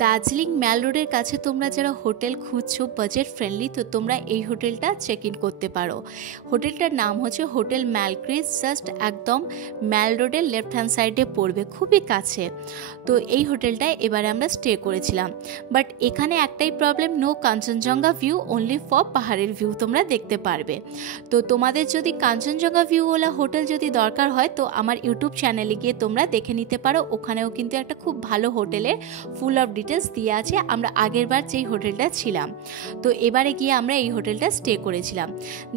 দার্জিলিং ম্যাল রোডের কাছে তোমরা যারা হোটেল খুঁজছো বাজেট ফ্রেন্ডলি, তো তোমরা এই হোটেলটা চেক ইন করতে পারো। হোটেলটার নাম হচ্ছে হোটেল ম্যালক্রিস, জাস্ট একদম ম্যাল রোডের লেফট হ্যান্ড সাইডে পড়বে, খুবই কাছে। তো এই হোটেলটায় এবারে আমরা স্টে করেছিলাম, বাট এখানে একটাই problem, no Kanchenjunga view, only for পাহাড়ের ভিউ তোমরা দেখতে পারবে। তো তোমাদের যদি কাঞ্চনজঙ্ঘা ভিউওয়ালা হোটেল যদি দরকার হয় তো আমার ইউটিউব চ্যানেলে গিয়ে তোমরা দেখে নিতে পারো, ওখানেও কিন্তু একটা খুব ভালো হোটেলের ফুল অফ ডিটেলস দিয়ে আছে। আমরা আগের বার যেই হোটেলটা ছিলাম, তো এবারে গিয়ে আমরা এই হোটেলটা স্টে করেছিলাম।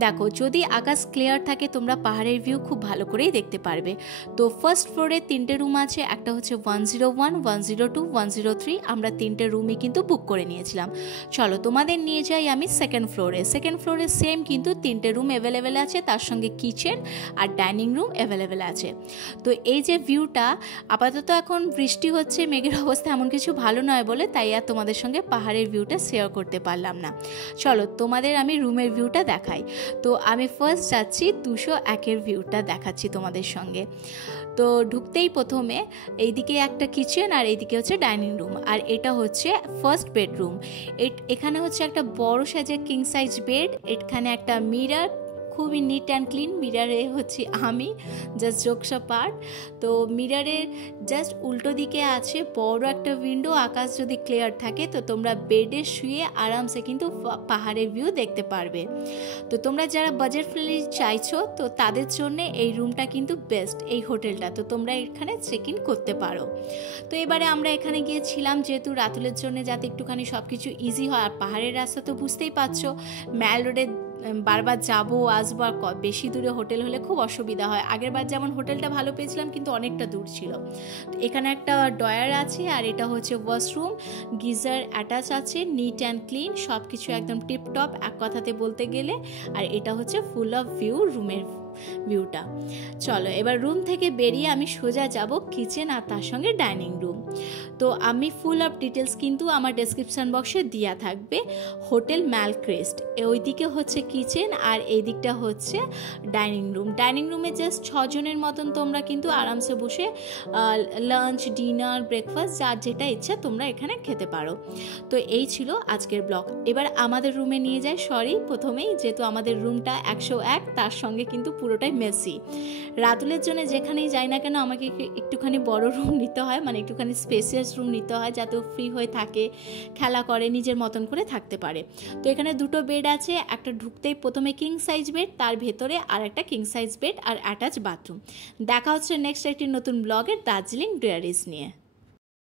দেখো, যদি আকাশ ক্লিয়ার থাকে তোমরা পাহাড়ের ভিউ খুব ভালো করেই দেখতে পারবে। তো ফার্স্ট ফ্লোরে 3টে রুম আছে, একটা হচ্ছে 101, 102, 103। আমরা 3টে রুমই কিন্তু বুক করে নিয়েছিলাম। চলো তোমাদের নিয়ে যাই আমি সেকেন্ড ফ্লোরে। সেকেন্ড ফ্লোরে সেম কিন্তু 3টে রুম অ্যাভেলেবেল আছে, তার সঙ্গে কিচেন আর ডাইনিং রুম অ্যাভেলেবেল আছে। তো এই যে ভিউটা, আপাতত এখন বৃষ্টি হচ্ছে, মেঘের অবস্থা এমন কিছু ভালো নয় বলে তাই আর তোমাদের সঙ্গে পাহাড়ের ভিউটা শেয়ার করতে পারলাম না। চলো তোমাদের আমি রুমের ভিউটা দেখাই। তো আমি ফার্স্ট যাচ্ছি 201-এর ভিউটা দেখাচ্ছি তোমাদের সঙ্গে। তো ঢুকতেই প্রথমে এইদিকে একটা কিচেন আর এইদিকে হচ্ছে ডাইনিং রুম, আর এটা হচ্ছে ফার্স্ট বেডরুম। এখানে হচ্ছে একটা বড় সাইজের কিং সাইজ বেড, এখানে একটা মিরর, খুবই নিট অ্যান্ড ক্লিন। মিরারে হচ্ছে আমি, জাস্ট জোকস পার্ট। তো মিরারের জাস্ট উল্টো দিকে আছে বড় একটা উইন্ডো। আকাশ যদি ক্লিয়ার থাকে তো তোমরা বেডে শুয়ে আরামসে কিন্তু পাহাড়ের ভিউ দেখতে পারবে। তো তোমরা যারা বাজেট ফ্রেন্ডলি চাইছো তো তাদের জন্য এই রুমটা কিন্তু বেস্ট, এই হোটেলটা। তো তোমরা এখানে চেক ইন করতে পারো। তো এবারে আমরা এখানে গিয়েছিলাম যেহেতু রাতুলের জন্য, যাতে একটুখানি সব কিছু ইজি হয়। আর পাহাড়ের রাস্তা তো বুঝতেই পারছো, ম্যাল রোডে বারবার যাবো আসবো, আর বেশি দূরে হোটেল হলে খুব অসুবিধা হয়। আগের বার যেমন হোটেলটা ভালো পেয়েছিলাম কিন্তু অনেকটা দূর ছিল। এখানে একটা ড্রয়ার আছে, আর এটা হচ্ছে ওয়াশরুম, গিজার অ্যাটাচ আছে, নিট অ্যান্ড ক্লিন, সব কিছু একদম টিপটপ এক কথাতে বলতে গেলে। আর এটা হচ্ছে ফুল অফ ভিউ, রুমের ভিউটা। চলো এবার রুম থেকে বেরিয়ে আমি সোজা যাব কিচেন আর তার সঙ্গে ডাইনিং রুম। তো আমি ফুল অফ ডিটেলস কিন্তু আমার ডেসক্রিপশন বক্সে দেওয়া থাকবে। হোটেল ম্যালক্রিস্ট, ওইদিকে হচ্ছে কিচেন আর এই দিকটা হচ্ছে ডাইনিং রুম। ডাইনিং রুমে জাস্ট 6 জনের মতন তোমরা কিন্তু আরামসে বসে লাঞ্চ, ডিনার, ব্রেকফাস্ট যার যেটা ইচ্ছা তোমরা এখানে খেতে পারো। তো এই ছিল আজকের ব্লগ। এবার আমাদের রুমে নিয়ে যাই। প্রথমেই যেহেতু আমাদের রুমটা 101, তার সঙ্গে কিন্তু পুরোটাই মেসি। রাতুলের জন্য যেখানেই যাই না কেন আমাকে একটুখানি বড় রুম নিতে হয়, মানে একটুখানি স্পেসিয়াস রুম নিতে হয়, যাতে ফ্রি হয়ে থাকে, খেলা করে, নিজের মতন করে থাকতে পারে। তো এখানে 2টো বেড আছে, একটা ঢুকতেই প্রথমে কিং সাইজ বেড, তার ভেতরে আর একটা কিং সাইজ বেড আর অ্যাটাচ বাথরুম। দেখা হচ্ছে নেক্সট একটি নতুন ব্লগের দার্জিলিং ডায়েরিজ নিয়ে।